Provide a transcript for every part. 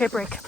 Okay, break.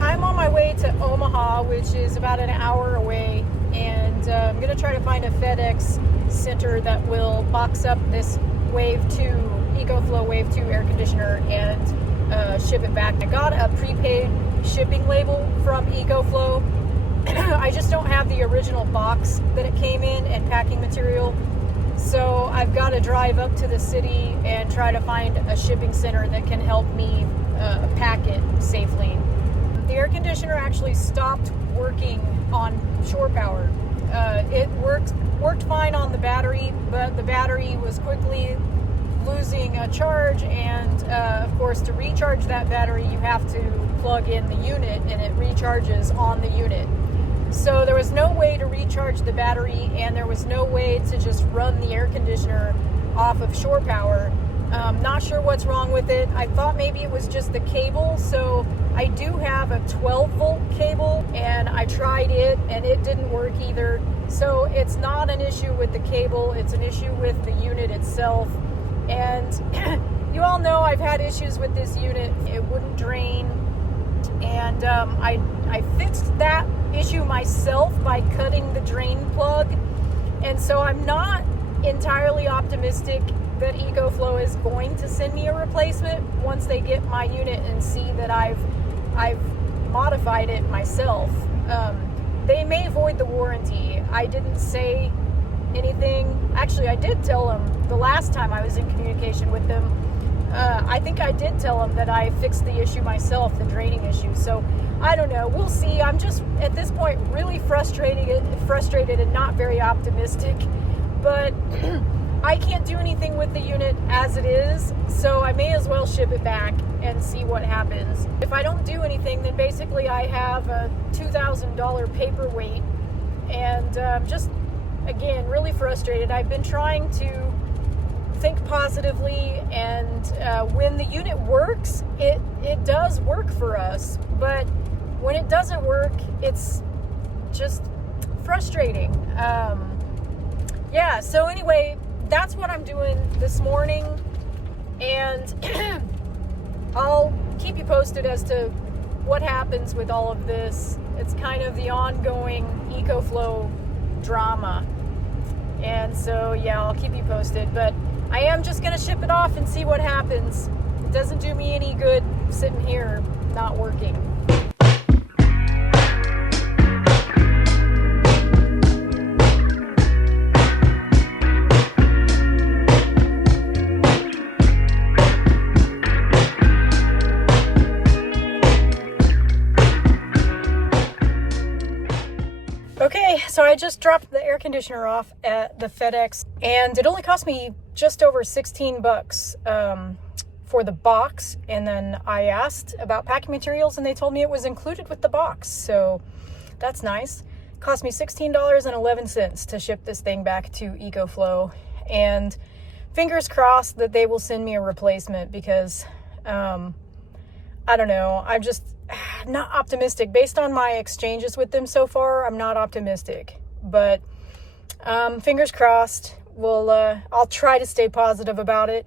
I'm on my way to Omaha, which is about an hour away, and I'm going to try to find a FedEx center that will box up this Wave 2, EcoFlow Wave 2 air conditioner and ship it back. I got a prepaid shipping label from EcoFlow. I just don't have the original box that it came in and packing material, so I've got to drive up to the city and try to find a shipping center that can help me pack it safely. The air conditioner actually stopped working on shore power. It worked fine on the battery, but the battery was quickly losing a charge, and of course, to recharge that battery, you have to plug in the unit, and it recharges on the unit. So there was no way to recharge the battery, and there was no way to just run the air conditioner off of shore power. Not sure what's wrong with it. I thought maybe it was just the cable. So I do have a 12 volt cable, and I tried it and it didn't work either. So it's not an issue with the cable, it's an issue with the unit itself. And you all know I've had issues with this unit. It wouldn't drain, and I fixed that issue myself by cutting the drain plug. And so I'm not entirely optimistic that EcoFlow is going to send me a replacement once they get my unit and see that I've modified it myself. They may void the warranty. I didn't say anything. Actually, I did tell them the last time I was in communication with them. I think I did tell them that I fixed the issue myself, the draining issue. So I don't know. We'll see. I'm just at this point really frustrated and not very optimistic. But I can't do anything with the unit as it is, so I may as well ship it back and see what happens. If I don't do anything, then basically I have a $2,000 paperweight, and just, again, really frustrated. I've been trying to think positively, and when the unit works, it does work for us, but when it doesn't work, it's just frustrating. Yeah, so anyway, that's what I'm doing this morning, and I'll keep you posted as to what happens with all of this. It's kind of the ongoing EcoFlow drama, and so yeah, I'll keep you posted, but I am just gonna ship it off and see what happens. It doesn't do me any good sitting here not working. Okay, so I just dropped the air conditioner off at the FedEx, and it only cost me just over $16 for the box. And then I asked about packing materials, and they told me it was included with the box, so that's nice. It cost me $16.11 to ship this thing back to EcoFlow, and fingers crossed that they will send me a replacement, because I don't know, I'm just not optimistic. Based on my exchanges with them so far, I'm not optimistic, but fingers crossed. I'll try to stay positive about it.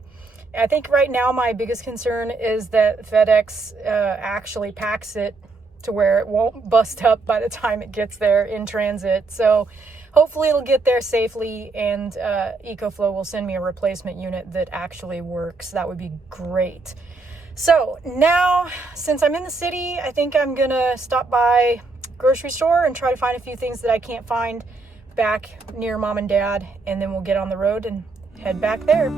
I think right now my biggest concern is that FedEx actually packs it to where it won't bust up by the time it gets there in transit. So hopefully it'll get there safely, and EcoFlow will send me a replacement unit that actually works. That would be great. So now, since I'm in the city, I think I'm gonna stop by grocery store and try to find a few things that I can't find back near mom and dad, and then we'll get on the road and head back there.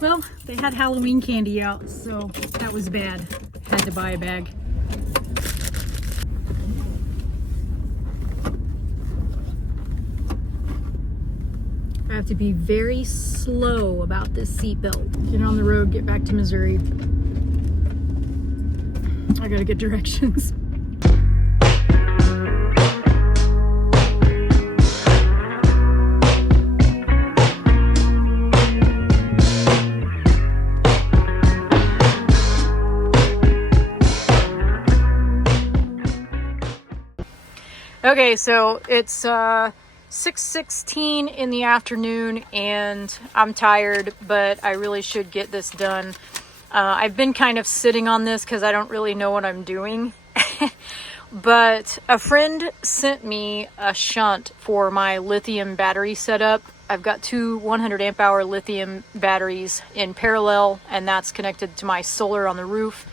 Well, they had Halloween candy out, so that was bad. Had to buy a bag. I have to be very slow about this seatbelt. Get on the road, get back to Missouri. I gotta get directions. Okay, so it's 6:16 in the afternoon, and I'm tired, but I really should get this done. I've been kind of sitting on this because I don't really know what I'm doing. But a friend sent me a shunt for my lithium battery setup. I've got two 100 amp hour lithium batteries in parallel, and that's connected to my solar on the roof.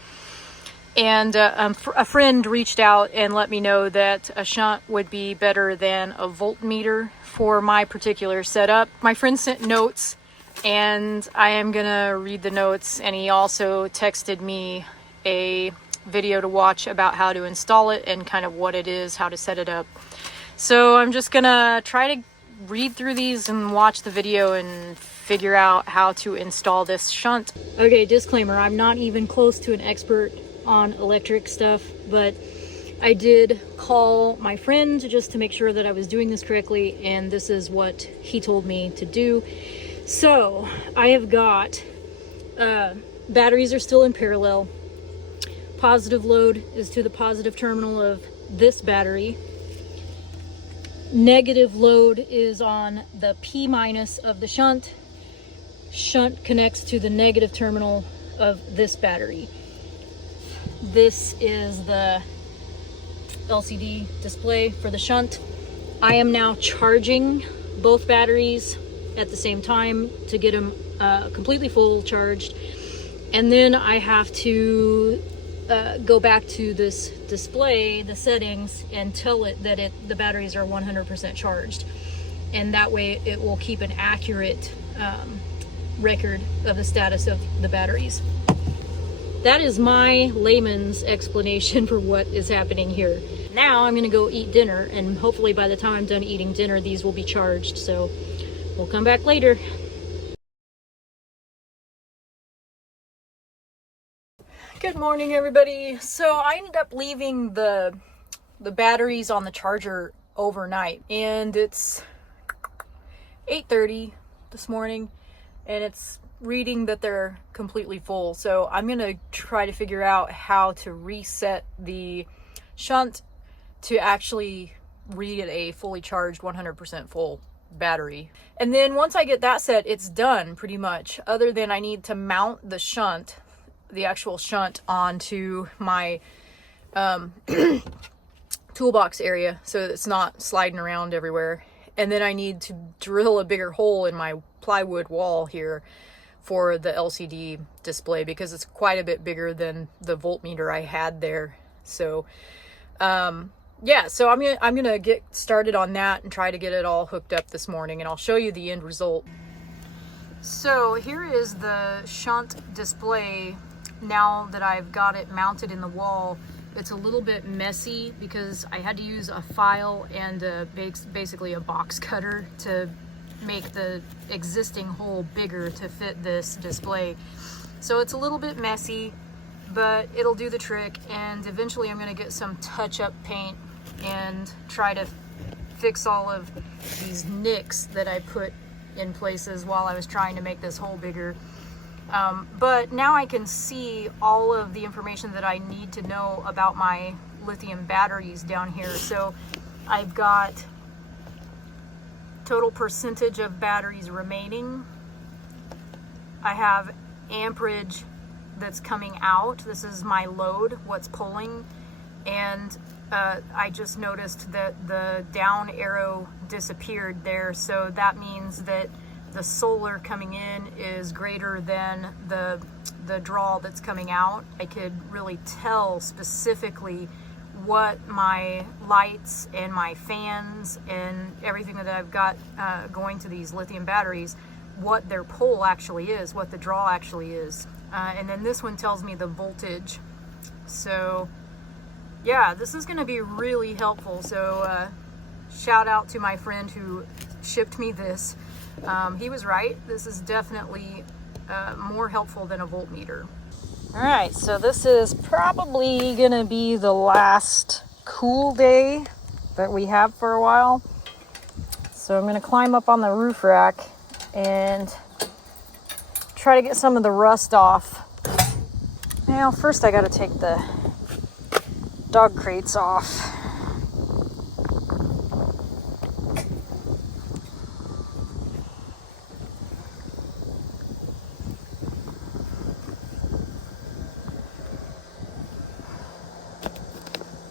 And a friend reached out and let me know that a shunt would be better than a voltmeter for my particular setup. My friend sent notes, and I am gonna read the notes, and he also texted me a video to watch about how to install it and kind of what it is, how to set it up. So I'm just gonna try to read through these and watch the video and figure out how to install this shunt. Okay, disclaimer, I'm not even close to an expert on electric stuff, but I did call my friend just to make sure that I was doing this correctly, and this is what he told me to do. So I have got batteries are still in parallel. Positive load is to the positive terminal of this battery. Negative load is on the P minus of the shunt. Shunt connects to the negative terminal of this battery. This is the LCD display for the shunt. I am now charging both batteries at the same time to get them completely full charged. And then I have to go back to this display, the settings, and tell it that the batteries are 100% charged. And that way it will keep an accurate record of the status of the batteries. That is my layman's explanation for what is happening here. Now I'm gonna go eat dinner, and hopefully by the time I'm done eating dinner, these will be charged. So we'll come back later. Good morning, everybody. So I ended up leaving the batteries on the charger overnight, and it's 8:30 this morning, and it's reading that they're completely full. So I'm gonna try to figure out how to reset the shunt to actually read a fully charged 100% full battery. And then once I get that set, it's done pretty much, other than I need to mount the shunt, the actual shunt, onto my toolbox area so that it's not sliding around everywhere. And then I need to drill a bigger hole in my plywood wall here for the LCD display, because it's quite a bit bigger than the voltmeter I had there. So yeah, so I'm gonna get started on that and try to get it all hooked up this morning, and I'll show you the end result. So here is the shunt display now that I've got it mounted in the wall. It's a little bit messy because I had to use a file and basically a box cutter to make the existing hole bigger to fit this display. So it's a little bit messy, but it'll do the trick, and eventually I'm going to get some touch-up paint and try to fix all of these nicks that I put in places while I was trying to make this hole bigger. But now I can see all of the information that I need to know about my lithium batteries down here. So I've got total percentage of batteries remaining. I have amperage that's coming out. This is my load, what's pulling. And I just noticed that the down arrow disappeared there. So that means that the solar coming in is greater than the draw that's coming out. I could really tell specifically what my lights and my fans and everything that I've got going to these lithium batteries, what their pull actually is, what the draw actually is. And then this one tells me the voltage. So yeah, this is going to be really helpful. So shout out to my friend who shipped me this. He was right. This is definitely more helpful than a voltmeter. All right, so this is probably gonna be the last cool day that we have for a while. So I'm gonna climb up on the roof rack and try to get some of the rust off. Now, first I gotta take the dog crates off.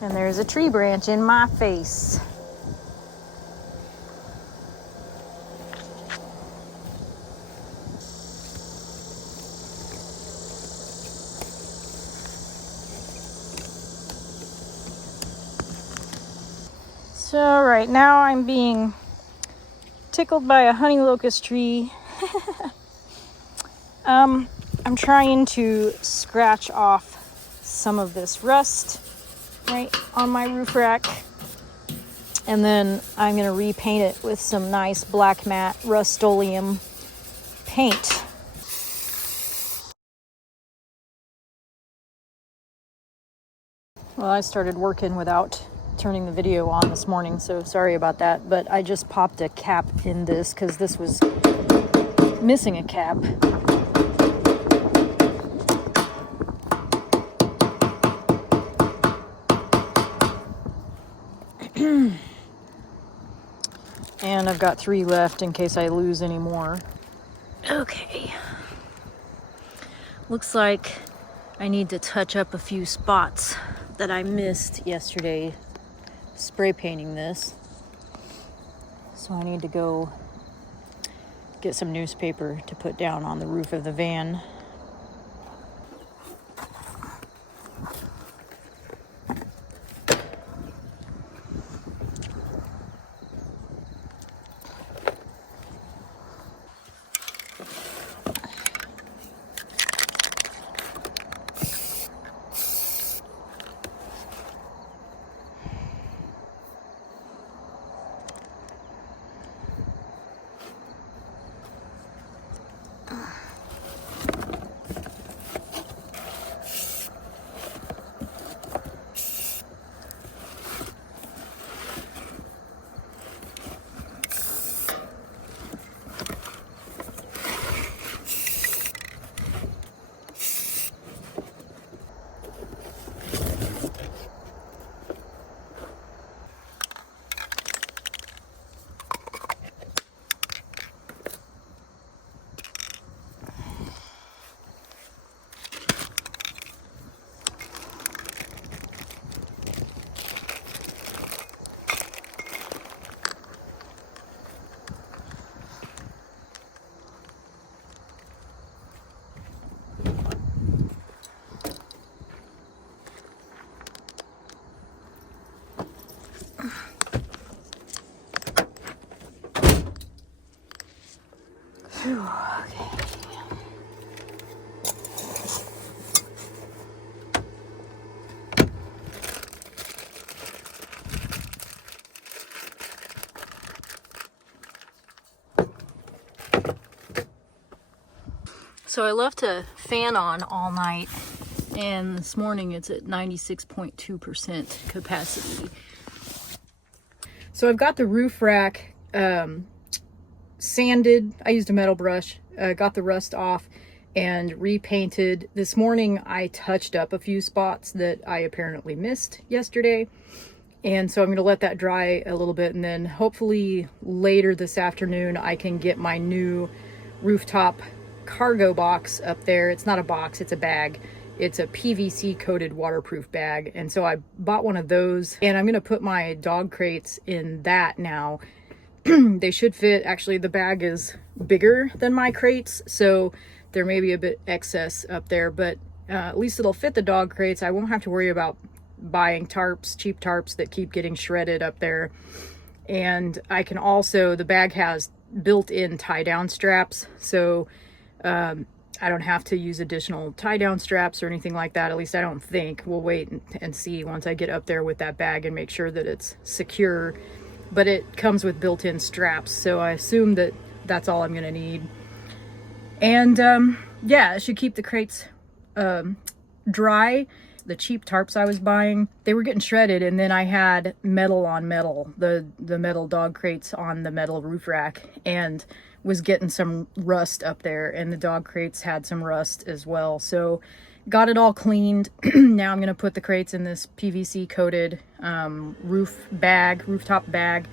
And there's a tree branch in my face. So right now I'm being tickled by a honey locust tree. I'm trying to scratch off some of this rust right on my roof rack, and then I'm going to repaint it with some nice black matte Rust-Oleum paint. Well, I started working without turning the video on this morning, so sorry about that, but I just popped a cap in this because this was missing a cap. And I've got 3 left in case I lose any more. Okay. Looks like I need to touch up a few spots that I missed yesterday spray painting this. So I need to go get some newspaper to put down on the roof of the van. Okay. So I left a fan on all night, and this morning it's at 96.2% capacity. So I've got the roof rack sanded. I used a metal brush, got the rust off and repainted. This morning I touched up a few spots that I apparently missed yesterday. And so I'm going to let that dry a little bit, and then hopefully later this afternoon I can get my new rooftop cargo box up there. It's not a box, it's a bag. It's a PVC coated waterproof bag. And so I bought one of those, and I'm going to put my dog crates in that now. They should fit. Actually, the bag is bigger than my crates, so there may be a bit excess up there, but at least it'll fit the dog crates. I won't have to worry about buying tarps, cheap tarps that keep getting shredded up there. And I can also, the bag has built-in tie-down straps, so I don't have to use additional tie-down straps or anything like that. At least I don't think. We'll wait and see once I get up there with that bag and make sure that it's secure. But it comes with built-in straps, so I assume that that's all I'm going to need. And yeah, it should keep the crates dry. The cheap tarps I was buying, they were getting shredded, and then I had metal on metal, the metal dog crates on the metal roof rack, and was getting some rust up there, and the dog crates had some rust as well. So got it all cleaned. Now I'm going to put the crates in this PVC coated rooftop bag,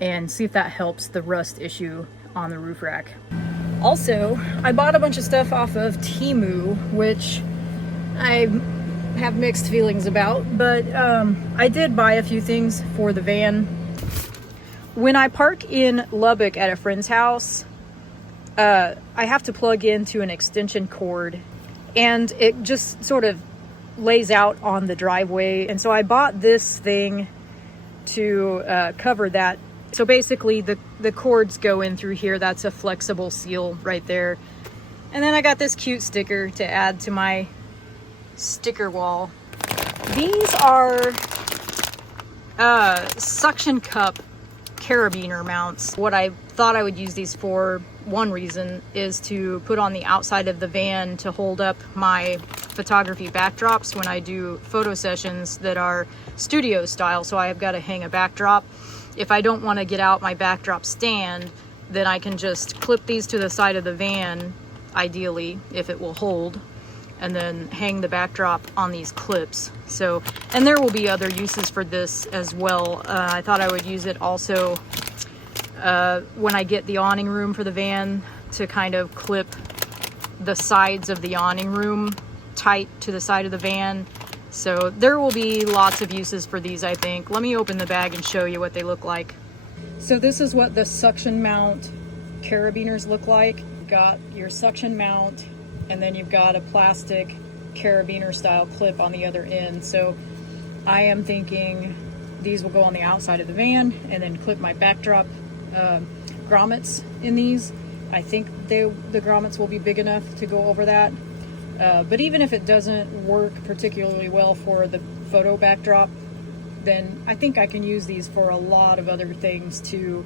and see if that helps the rust issue on the roof rack. Also, I bought a bunch of stuff off of Temu, which I have mixed feelings about, but I did buy a few things for the van. When I park in Lubbock at a friend's house, I have to plug into an extension cord, and it just sort of lays out on the driveway. And so I bought this thing to cover that. So basically the cords go in through here. That's a flexible seal right there. And then I got this cute sticker to add to my sticker wall. These are suction cup carabiner mounts. What I thought I would use these for, one reason, is to put on the outside of the van to hold up my photography backdrops when I do photo sessions that are studio style. So I have got to hang a backdrop. If I don't want to get out my backdrop stand, then I can just clip these to the side of the van, ideally, if it will hold, and then hang the backdrop on these clips. So, and there will be other uses for this as well. I thought I would use it also when I get the awning room for the van, to kind of clip the sides of the awning room tight to the side of the van. So there will be lots of uses for these, I think. Let me open the bag and show you what they look like. So this is what the suction mount carabiners look like. You've got your suction mount, and then you've got a plastic carabiner style clip on the other end. So I am thinking these will go on the outside of the van and then clip my backdrop grommets in these. I think the grommets will be big enough to go over that. But even if it doesn't work particularly well for the photo backdrop, then I think I can use these for a lot of other things too.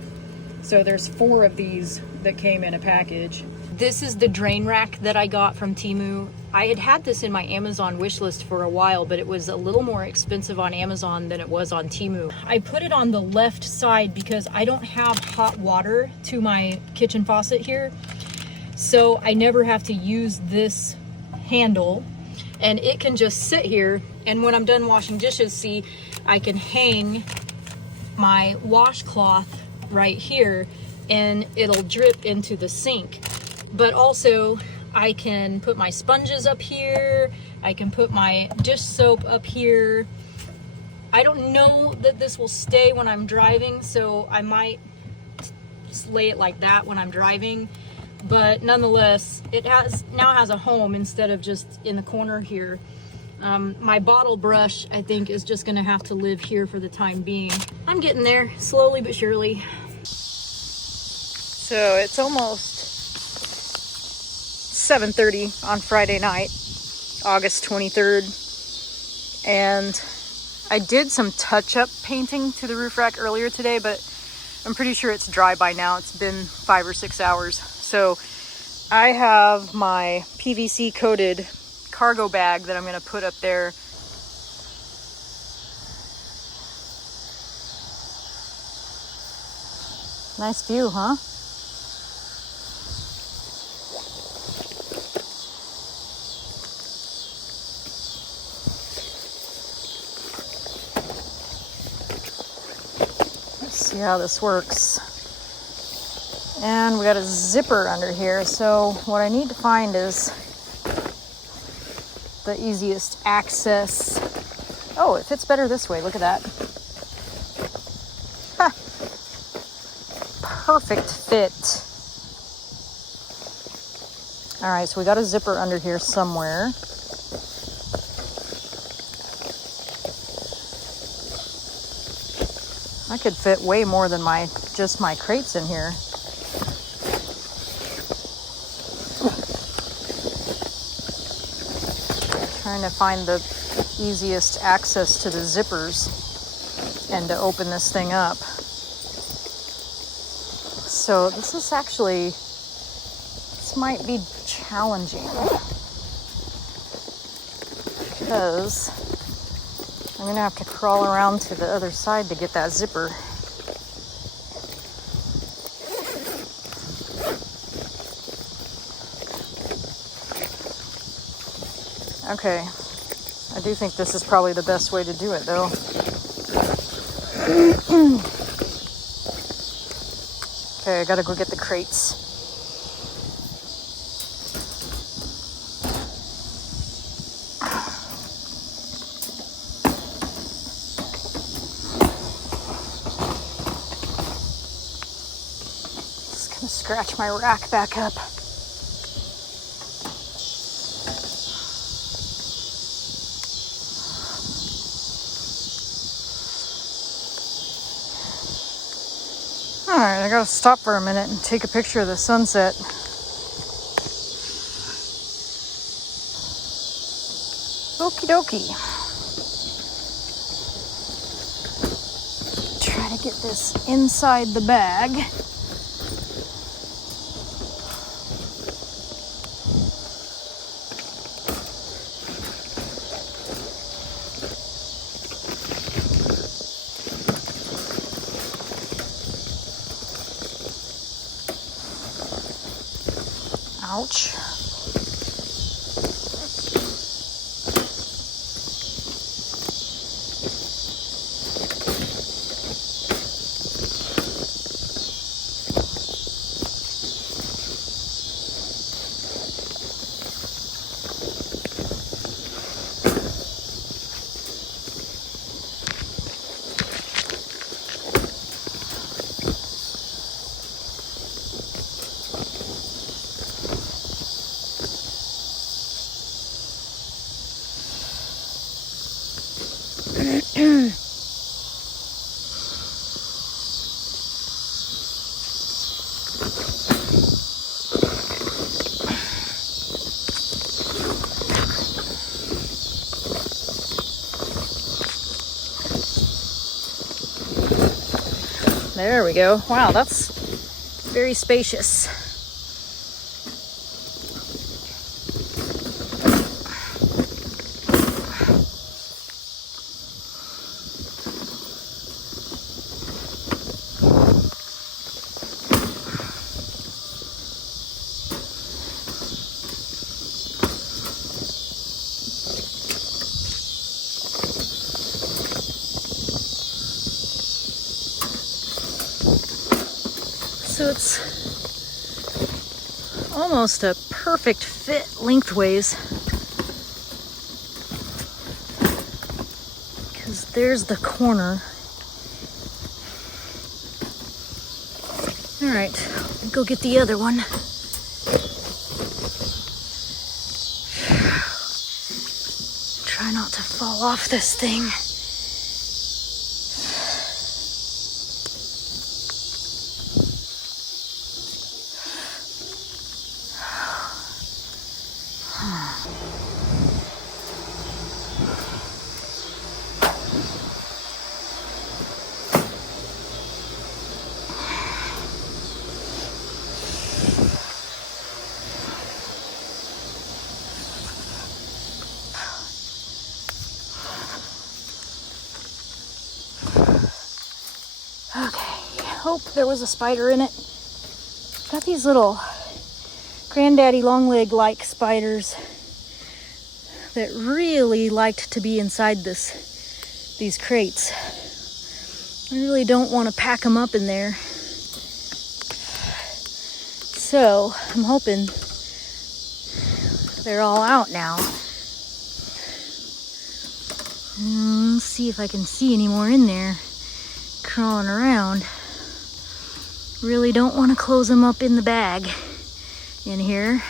So there's 4 of these that came in a package. This is the drain rack that I got from Temu. I had this in my Amazon wish list for a while, but it was a little more expensive on Amazon than it was on Temu. I put it on the left side because I don't have hot water to my kitchen faucet here. So I never have to use this handle, and it can just sit here. And when I'm done washing dishes, see, I can hang my washcloth right here and it'll drip into the sink. But also I can put my sponges up here, I can put my dish soap up here. I don't know that this will stay when I'm driving, so I might just lay it like that when I'm driving. But nonetheless, it now has a home instead of just in the corner here. My bottle brush, I think, is just gonna have to live here for the time being. I'm getting there, slowly but surely. So it's almost 7:30 on Friday night, August 23rd. And I did some touch-up painting to the roof rack earlier today, but I'm pretty sure it's dry by now. It's been 5 or 6 hours. So I have my PVC coated cargo bag that I'm going to put up there. Nice view, huh? Let's see how this works. And we got a zipper under here, so what I need to find is the easiest access. Oh, it fits better this way. Look at that. Ha. Perfect fit. All right, so we got a zipper under here somewhere. I could fit way more than just my crates in here. Trying to find the easiest access to the zippers and to open this thing up. So this might be challenging because I'm gonna have to crawl around to the other side to get that zipper. Okay, I do think this is probably the best way to do it though. Okay, I gotta go get the crates. Just gonna scratch my rack back up. Alright, I gotta stop for a minute and take a picture of the sunset. Okie dokie. Try to get this inside the bag. Ouch. There we go. Wow, that's very spacious. So it's almost a perfect fit lengthways, because there's the corner. All right, go get the other one. Try not to fall off this thing. Okay, hope there was a spider in it. Got these little granddaddy longleg-like spiders that really liked to be inside these crates. I really don't want to pack them up in there. So I'm hoping they're all out now. Let's see if I can see any more in there crawling around. Really don't want to close them up in the bag in here.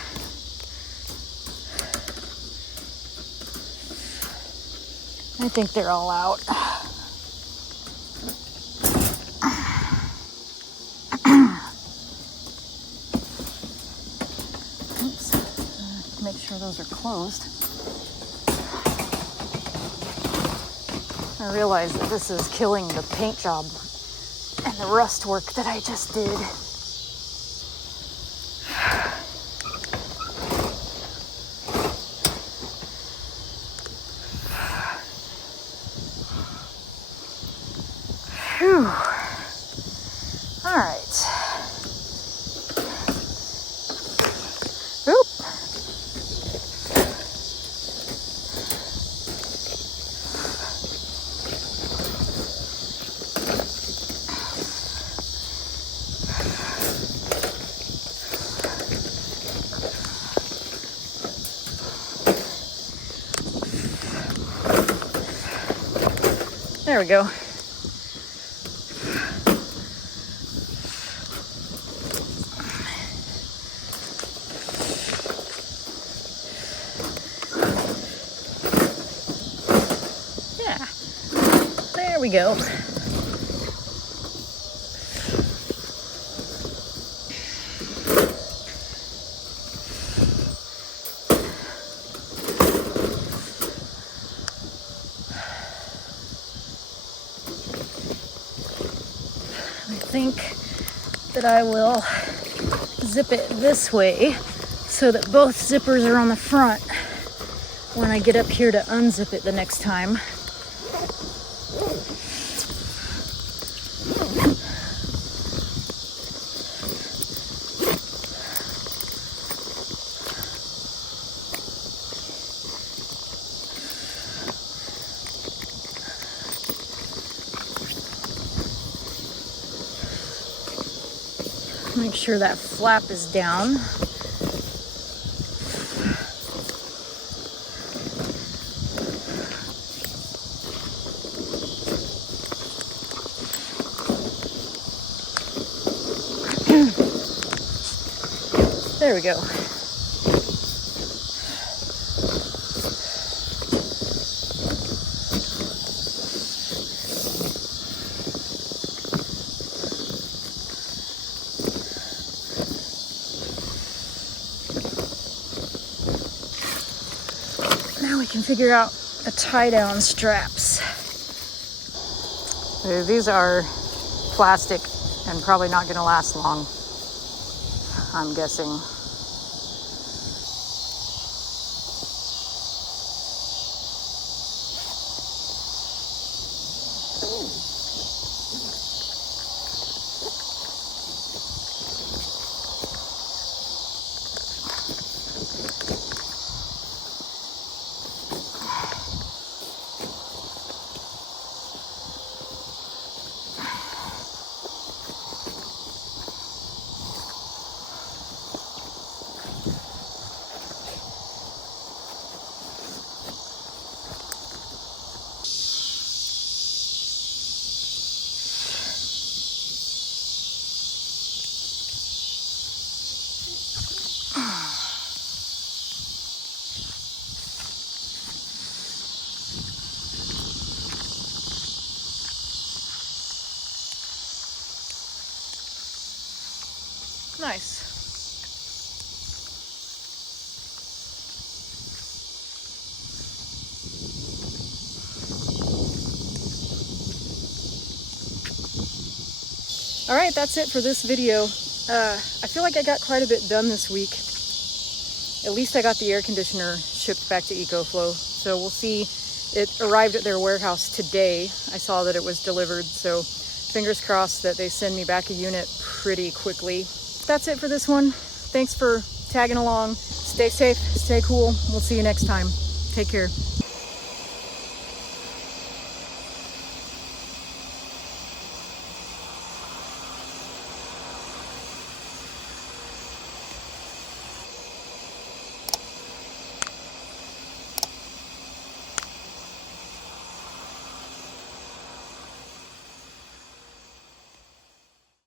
I think they're all out. Oops. Make sure those are closed. I realize that this is killing the paint job and the rust work that I just did. Whew. All right. Oop. There we go. Yeah, there we go. I think that I will zip it this way so that both zippers are on the front when I get up here to unzip it the next time. Make sure that flap is down. There we go. can figure out the tie-down straps. These are plastic and probably not going to last long, I'm guessing. Nice. All right, that's it for this video. I feel like I got quite a bit done this week. At least I got the air conditioner shipped back to EcoFlow. So we'll see. It arrived at their warehouse today. I saw that it was delivered, so fingers crossed that they send me back a unit pretty quickly. That's it for this one. Thanks for tagging along. Stay safe, stay cool. We'll see you next time. Take care.